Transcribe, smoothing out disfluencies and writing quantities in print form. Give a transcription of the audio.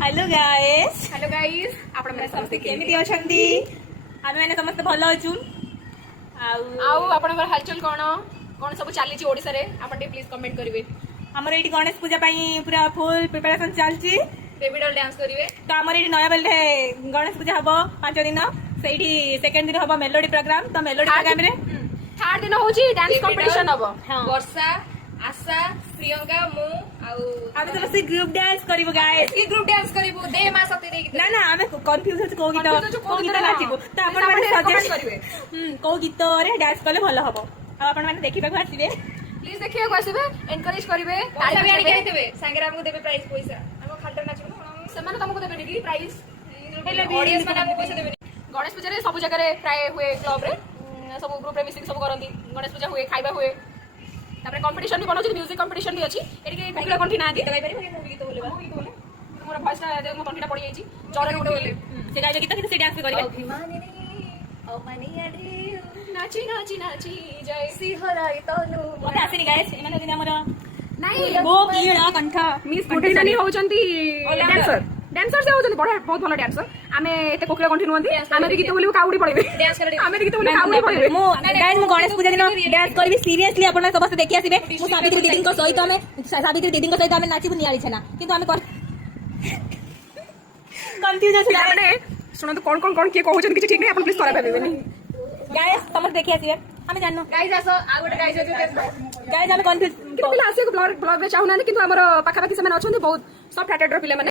Hello guys आपण माने समस्त केमिति अछंती आमे माने समस्त भलो अछु आउ आपनकर हालचाल कोन सब चली छि ओडिसा रे आपण प्लीज कमेंट करिवे। हमर एठी गणेश पूजा पई पूरा फुल प्रिपरेशन चलची बेबी डॉल डांस करिवे तो हमर एठी नया बेल गणेश पूजा हबो 5 दिन सेठी सेकंड दिन हबो मेलोडी प्रोग्राम तो मेलोडी प्रोग्राम रे थर्ड दिन होची डांस कंपटीशन हबो। हां वर्षा आशा प्रियंका मु आमे तो बस ग्रुप डांस करिवो गाइस की ग्रुप डांस करिवो दे मा सते रे ना ना आमे कंफ्यूज हो को गीत नाचिबो तो आपण माने सजेस्ट करिवे को गीत रे डांस करले भलो हबो आ आपण माने देखिबा को आसीबे प्लीज देखिए को आसीबे एनकरेज करिवे ताली भी आनी के देबे संगे हमको देबे प्राइस पैसा हम खाटर नाचबो समान तुमको देबे डी प्राइस ऑडियंस माने हमको पैसा देबे। गणेश पूजा रे सब जगह रे प्राय हुए क्लब रे सब ग्रुप रे मिसिंग सब करंती गणेश पूजा हुए खाइबा हुए तापर कंपटीशन भी बनौछि म्यूजिक कंपटीशन भी अछि एटी के कोकिला कंठी ना गीत गाइ पारि मूवी गीत बोलेबा मूवी गीत बोले मोर भॉइस ता मो कंठीटा पड़ी जाइछि चरण गीत बोले से गाय गीत कि से डांस भी करिवे अभिमानी रे ओ मानिया रे नाची नाची नाची जय सिहराई तनु मते आसीनी गाइस एमाने दिन हमर नाही गो कीड़ा कंठ मिस गुडी नानी होचंती डांसर डांसर से होचंती बहुत भलो डांसर आमे एते कोकिला कंठी नुहंती आमे गीत बोलिबो काउडी पळेबे डांस करे आमे गीत बोलिबो काउडी पळेबे मो गाइस मो गणेश पूजा दिन डांस करबी सीरियसली आपण समस्त देखि आसीबे मो सावित्री दीदी को सहित हमें सावित्री दीदी को सहित हमें नाचिबु नियाली छना किंतु हमें कंफ्यूज अछि आपने सुनो तो कौन के कहउछन किछ ठीक नै आपण प्लीज करा पाबेनी गाइस समस्त देखि आसीबे हमें जाननो गाइस आसो आ गोटे गाइस गाइस हमें कंफ्यूज कितला आसे ब्लॉग रे चाहू ना किंतु हमर पाखा पाखी से माने अछन बहुत सब फ्लैटेड रो पिले माने